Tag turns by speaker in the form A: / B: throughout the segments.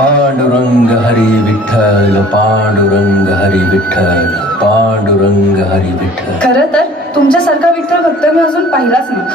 A: पांडुरंग हरी विठ्ठल पांडुरंग हरी विठ्ठल पांडुरंग हरी विठ्ठल.
B: खरं तर तुमच्यासारखा विठ्ठल भक्त मी अजून पाहिलाच नाही.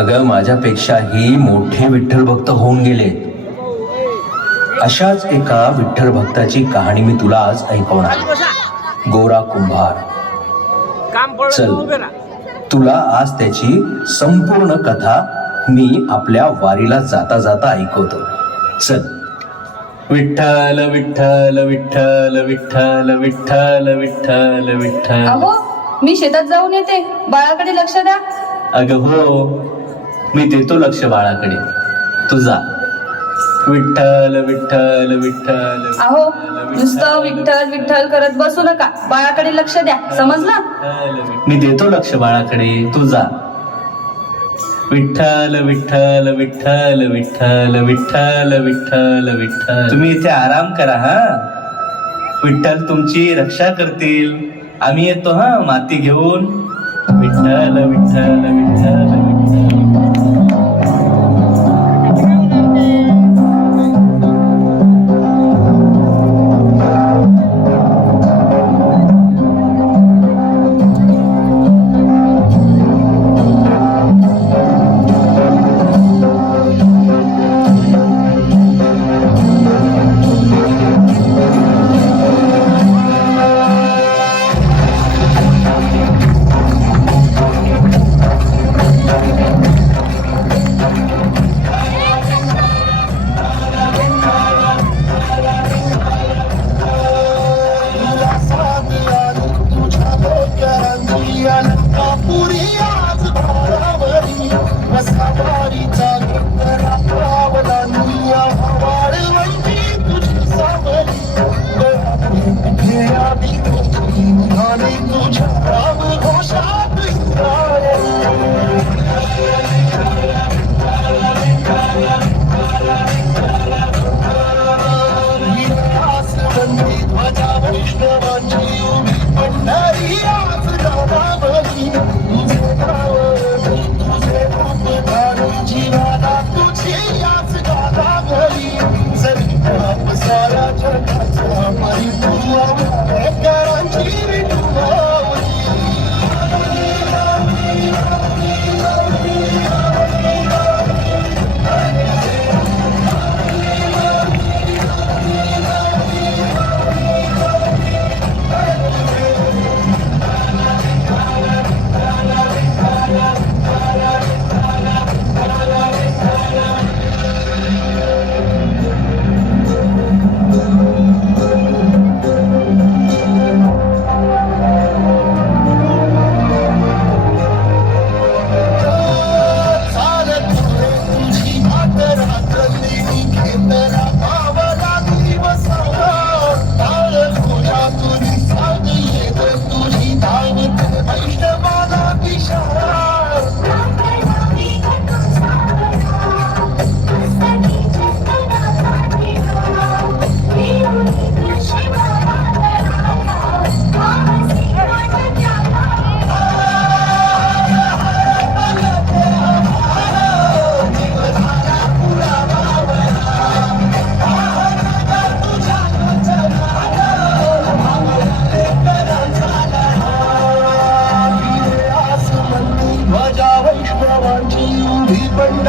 A: अगं माझ्यापेक्षाही मोठे विठ्ठल भक्त होऊन गेले. अशाच एका विठ्ठल भक्ताची कहाणी मी तुला आज ऐकवणार गोरा कुंभार.
C: काम पडलं
A: चल. तुला आज त्याची संपूर्ण कथा मी आपल्या वारीला जाता जाता ऐकवतो. चल. विठ्ठल विठ्ठल विठ्ठल विठ्ठल विठ्ठल विठ्ठल विठ्ठल.
B: अहो मी शेतात जाऊन येते. बाळाकडे लक्ष द्या.
A: अगं हो. मी देतो लक्ष बाळाकडे. तू जा. विठ्ठल विठ्ठल विठ्ठल
B: अहो नुसतं विठ्ठल विठ्ठल करत बसू नका. बाळाकडे लक्ष द्या. समजलं?
A: मी देतो लक्ष बाळाकडे. तू जा. विठ्ठल विठ्ठल विठ्ठल विठ्ठल विठ्ठल विठ्ठल विठ्ठल. तुम्ही इथे आराम करा हा. विठ्ठल तुमची रक्षा करतील. आम्ही येतो हा माती घेऊन. विठ्ठल विठ्ठल विठ्ठल. ಬಂದ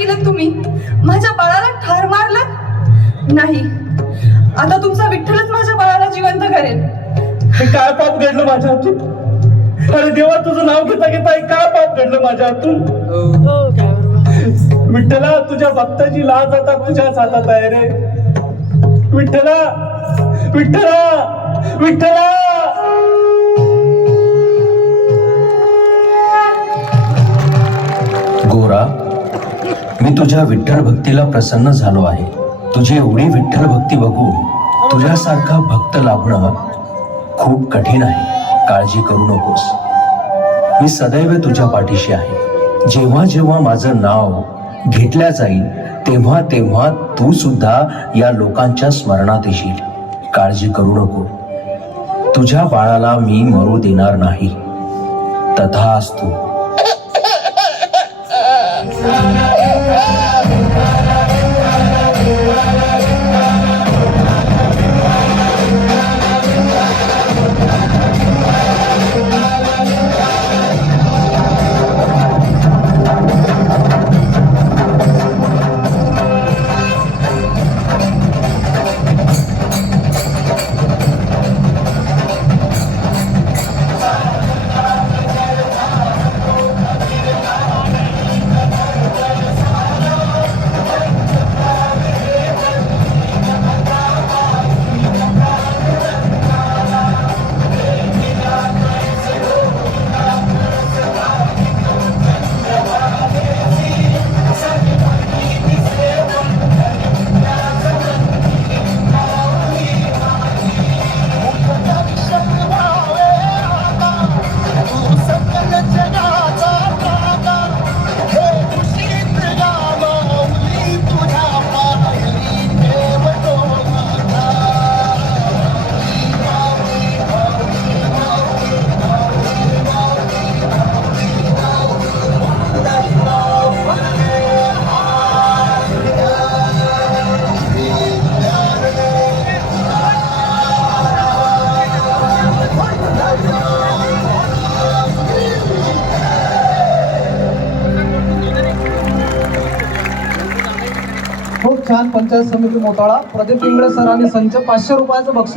B: माझ्या बाळाला ठार मारलं? नाही. आता तुमचा विठ्ठलच माझ्या बाळाला जिवंत करेल.
D: हे काय पाप घडलं माझ्या हातून? अरे देवा तुझं नाव घेता घेता हे काय पाप घडलं माझ्या हातून? विठ्ठला तुझ्या भक्ताची लाज आता तुझ्याच हातात आहे रे. विठ्ठला विठ्ठला विठ्ठला!
E: गोरा मी तुझ्या विठ्ठल भक्तीला प्रसन्न झालो आहे. तुझी एवढी विठ्ठल भक्ती बघून तुझ्यासारखा भक्त लाभणं खूप कठीण आहे. काळजी करू नकोस. मी सदैव तुझ्या पाठीशी आहे. जेव्हा जेव्हा माझं नाव घेतल्या जाईल तेव्हा तेव्हा तू सुद्धा या लोकांच्या स्मरणात येशील. काळजी करू नको. तुझ्या बाळाला मी मरू देणार नाही.
F: तथा असतो
A: Yeah. छान पंचायत समिती मोताळा प्रदीप इंगळे सरांनी संच पाचशे रुपयाचं बक्षीस